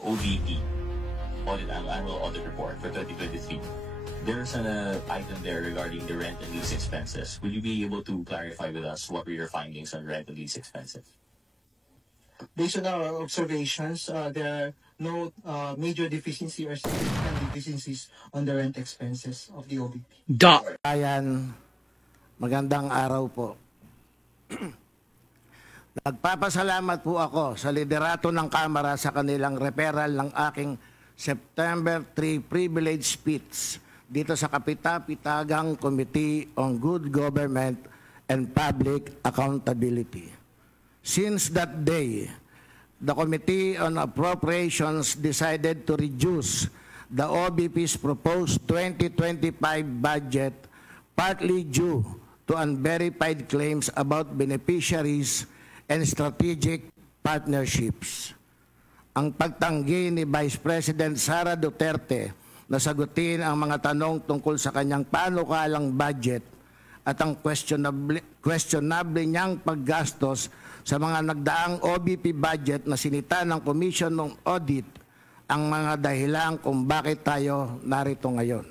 OVP, annual audit report for 2023. There's an item there regarding the rent and lease expenses. Will you be able to clarify with us what were your findings on rent and lease expenses? Based on our observations, there are no major deficiency or significant deficiencies on the rent expenses of the OVP. Ayan, magandang araw po. Nagpapasalamat po ako sa liderato ng Kamara sa kanilang referral ng aking September 3 privilege speech dito sa Kapitapitagang Committee on Good Government and Public Accountability. Since that day, the Committee on Appropriations decided to reduce the OVP's proposed 2025 budget partly due to unverified claims about beneficiaries and strategic partnerships. Ang pagtanggi ni Vice President Sara Duterte na sagutin ang mga tanong tungkol sa kanyang panukalang budget at ang questionable niyang paggastos sa mga nagdaang OVP budget na sinita ng Commission ng Audit ang mga dahilan kung bakit tayo narito ngayon.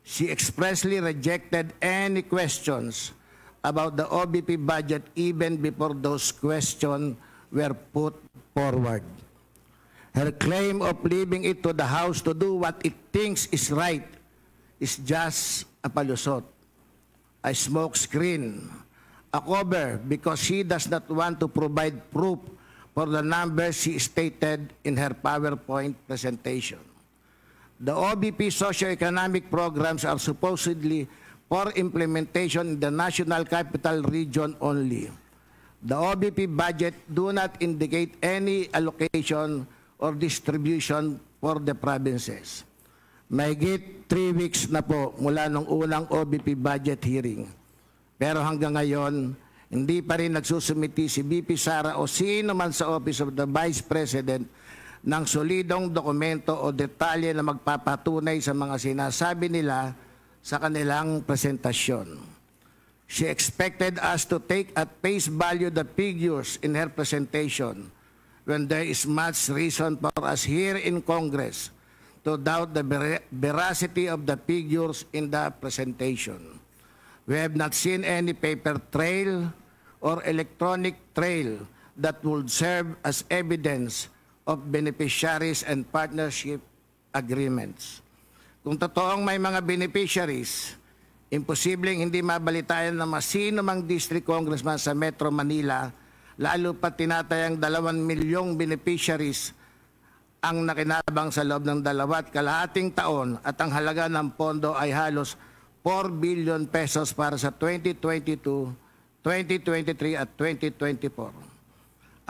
She expressly rejected any questions about the OVP budget even before those questions were put forward. Her claim of leaving it to the House to do what it thinks is right is just a palusot, a smokescreen, a cover because she does not want to provide proof for the numbers she stated in her PowerPoint presentation. The OVP socioeconomic programs are supposedly for implementation in the National Capital Region only. The OVP budget do not indicate any allocation or distribution for the provinces. Mahigit 3 weeks na po mula nung unang OVP budget hearing. Pero hanggang ngayon, hindi pa rin nagsusumiti si VP Sara o sino man sa Office of the Vice President ng solidong dokumento o detalye na magpapatunay sa mga sinasabi nila sa kanilang presentasyon. She expected us to take at face value the figures in her presentation when there is much reason for us here in Congress to doubt the veracity of the figures in the presentation. We have not seen any paper trail or electronic trail that would serve as evidence of beneficiaries and partnership agreements. Kung totoong may mga beneficiaries, imposibleng hindi mabalitayan ng masino mang district congressman sa Metro Manila, lalo pa tinatayang 2 milyong beneficiaries ang nakinabang sa loob ng 2.5 taon at ang halaga ng pondo ay halos 4 billion pesos para sa 2022, 2023 at 2024.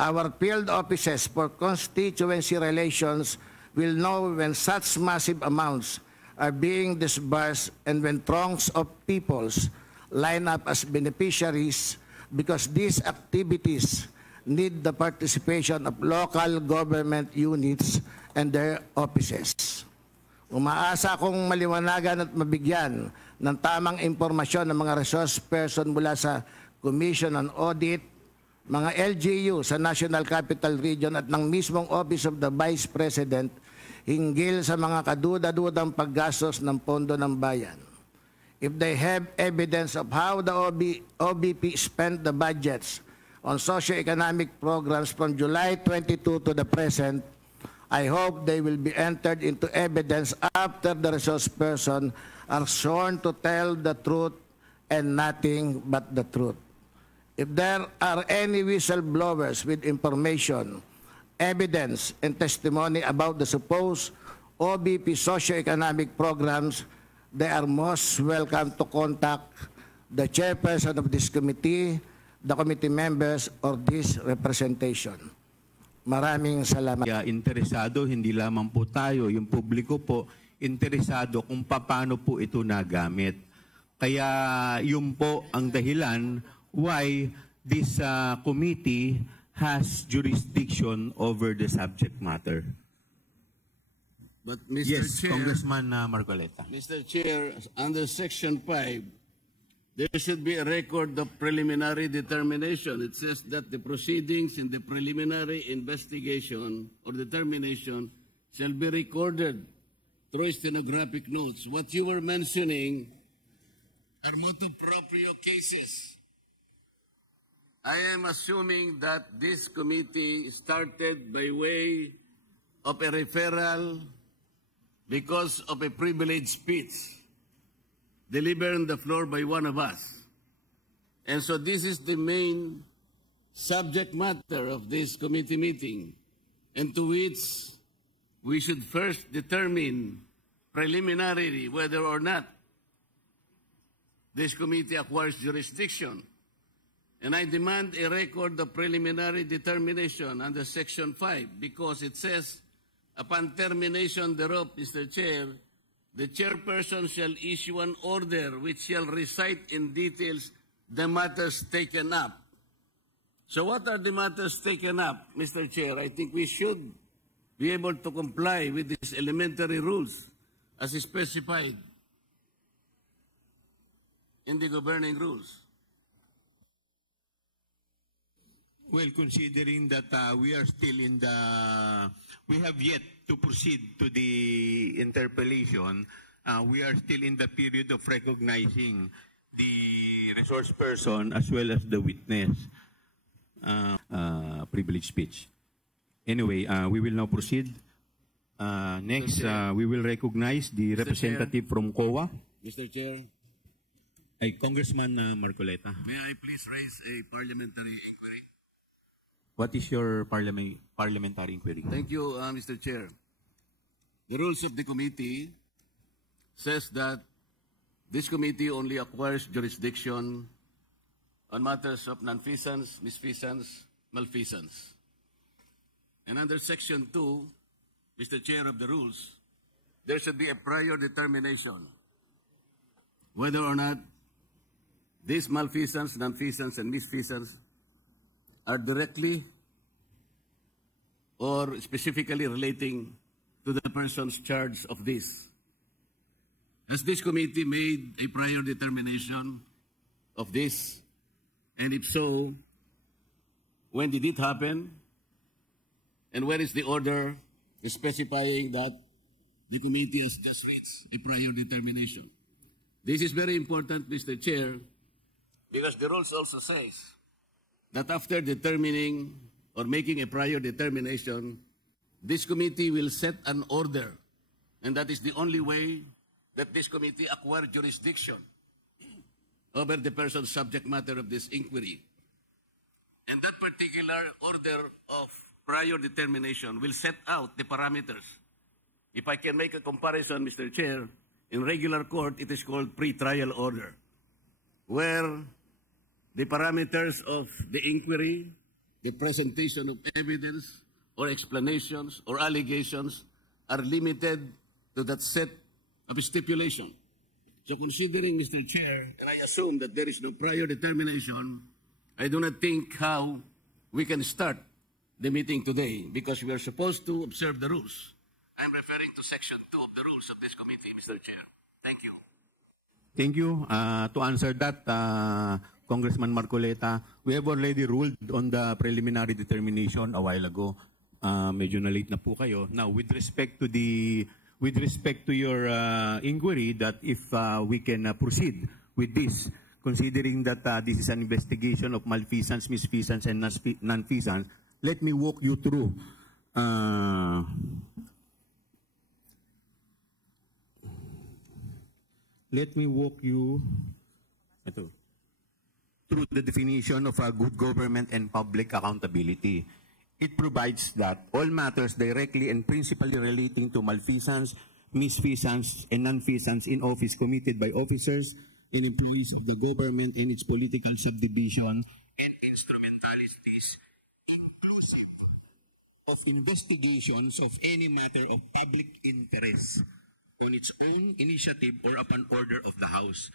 Our field offices for constituency relations will know when such massive amounts are being disbursed and when throngs of peoples line up as beneficiaries because these activities need the participation of local government units and their offices. Umaasa akong maliwanagan at mabigyan ng tamang impormasyon ng mga resource person mula sa Commission on Audit, mga LGU sa National Capital Region at ng mismong Office of the Vice President hinggil sa mga kaduda-dudang paggastos ng pondo ng bayan. If they have evidence of how the OVP spent the budgets on socio-economic programs from July 22 to the present, I hope they will be entered into evidence after the resource person are sworn to tell the truth and nothing but the truth. If there are any whistleblowers with information, evidence, and testimony about the supposed OVP socio-economic programs, they are most welcome to contact the chairperson of this committee, the committee members, or this representation. Maraming salamat. Interesado, hindi lamang po tayo, yung publiko po, interesado kung paano po ito nagamit. Kaya yun po ang dahilan why this committee has jurisdiction over the subject matter. But Mr. Yes, Chair, Congressman Marcoleta. Mr. Chair, under Section 5 there should be a record of preliminary determination. It says that the proceedings in the preliminary investigation or determination shall be recorded through stenographic notes. What you were mentioning are motu proprio cases. I am assuming that this committee started by way of a referral because of a privileged speech delivered on the floor by one of us. And so this is the main subject matter of this committee meeting, and to which we should first determine preliminarily whether or not this committee acquires jurisdiction. And I demand a record of preliminary determination under Section 5 because it says, upon termination thereof, Mr. Chair, the chairperson shall issue an order which shall recite in details the matters taken up. So what are the matters taken up, Mr. Chair? I think we should be able to comply with these elementary rules as specified in the governing rules. Well, considering that we are still in the, we have yet to proceed to the interpellation, we are still in the period of recognizing the resource person as well as the witness. Privilege speech. Anyway, we will now proceed. Next, we will recognize the representative from COA. Mr. Chair, Congressman Marcoleta. may I please raise a parliamentary inquiry? What is your parliamentary inquiry? Thank you, Mr. Chair. The rules of the committee says that this committee only acquires jurisdiction on matters of nonfeasance, misfeasance, malfeasance. And under Section 2, Mr. Chair of the rules, there should be a prior determination whether or not these malfeasance, nonfeasance, and misfeasance are directly or specifically relating to the persons charged of this. Has this committee made a prior determination of this? And if so, when did it happen? And where is the order specifying that the committee has just reached a prior determination? This is very important, Mr. Chair, because the rules also says that after determining or making a prior determination, this committee will set an order, and that is the only way that this committee acquires jurisdiction over the person's subject matter of this inquiry. And that particular order of prior determination will set out the parameters. If I can make a comparison, Mr. Chair, in regular court, it is called pre-trial order, where the parameters of the inquiry, the presentation of evidence or explanations or allegations are limited to that set of stipulation. So considering, Mr. Chair, and I assume that there is no prior determination, I do not think how we can start the meeting today because we are supposed to observe the rules. I'm referring to Section 2 of the rules of this committee, Mr. Chair. Thank you. Thank you. To answer that, Congressman Marcoleta, we have already ruled on the preliminary determination a while ago. Medyo na-late na po kayo. Now, with respect to your inquiry, that if we can proceed with this, considering that this is an investigation of malfeasance, misfeasance, and nonfeasance, let me walk you through. Let me walk you through the definition of good government and public accountability. It provides that all matters directly and principally relating to malfeasance, misfeasance, and nonfeasance in office committed by officers and employees of the government in its political subdivision and instrumentalities, inclusive of investigations of any matter of public interest on its own initiative or upon order of the House.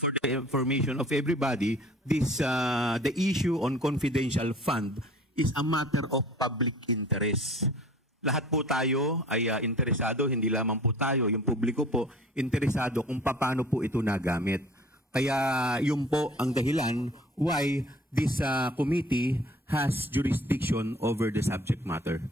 For the information of everybody, the issue on confidential fund is a matter of public interest. Lahat po tayo ay interesado, hindi lamang po tayo, yung publiko po, interesado kung paano po ito nagamit. Kaya yun po ang dahilan why this committee has jurisdiction over the subject matter.